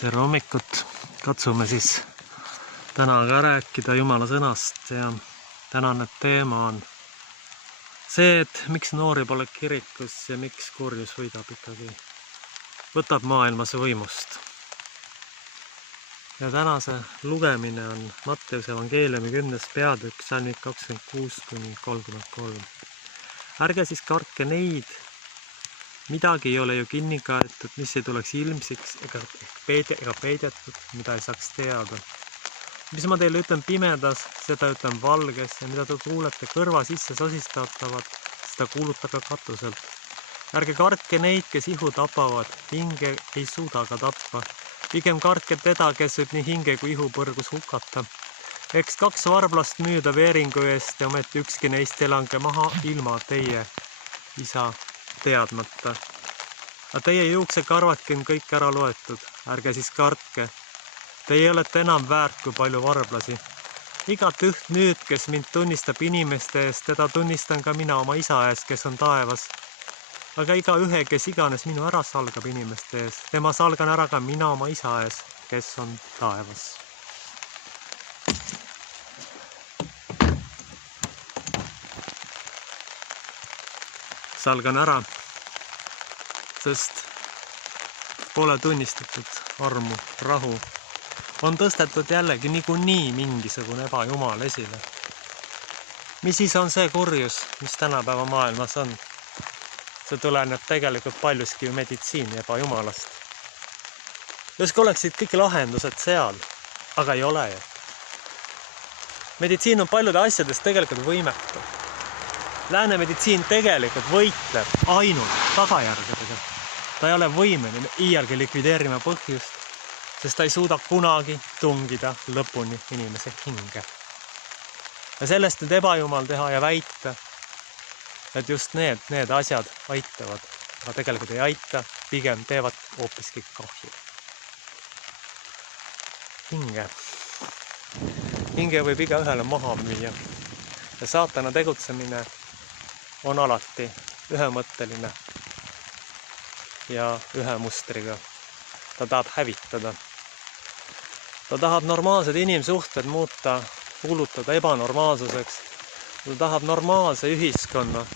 Tere hommikut! Katsume siis täna ka rääkida Jumala sõnast ja tänane teema on see, et miks noori pole kirikus ja miks kurjus võidab ikkagi, võtab maailmas võimust. Ja tänase lugemine on Matteuse evangeeliumi 10. peatükk, salmid 26-33. Ärge siis kartke neid, midagi ei ole ju kinni kaetud, mis ei tuleks ilmsiks ega peidetud, mida ei saaks teada. Mis ma teile ütlen pimedas, seda ütlen valges ja mida te kuulete kõrva sisse sosistatavat, seda kuulutage katuselt. Ärge kartke neid, kes ihu tapavad, hinge ei suuda ka tappa. Pigem kartke teda, kes võib nii hinge kui ihu põrgus hukata. Eks 2 varblast müüda veeringu eest ja ometi ükski neist ei lange maha ilma teie isa teadmata. Aga teie juuksekarvadki on kõik ära loetud, ärge siis kartke. Teie olete enam väärt kui palju varblasi. Igat üht nüüd, kes mind tunnistab inimeste eest, teda tunnistan ka mina oma isa ees, kes on taevas. Aga iga ühe, kes iganes minu ära salgab inimeste ees, tema salgan ära ka mina oma isa ees, kes on taevas. Salgan ära, sest pole tunnistatud armu, rahu. On tõstetud jällegi niikuinii mingisugune ebajumal esile. Mis siis on see kurjus, mis tänapäeva maailmas on? See tuleneb tegelikult paljuski ju meditsiini ebajumalast. Justkui oleksid kõik lahendused seal, aga ei ole ju. Meditsiin on paljude asjadest tegelikult võimetu. Lääne meditsiin tegelikult võitleb ainult tagajärgedega. Ta ei ole võimeline iialgi likvideerima põhjust, sest ta ei suuda kunagi tungida lõpuni inimese hinge. Ja sellest nüüd ebajumal teha ja väita, et just need asjad aitavad, aga tegelikult ei aita, pigem teevad hoopiski kahju. Hinge võib igaühele maha müüa ja saatana tegutsemine on alati ühemõtteline ja ühe mustriga. Ta tahab hävitada. Ta tahab normaalsed inimsuhted muuta, kuulutada ebanormaalsuseks. Ta tahab normaalse ühiskonna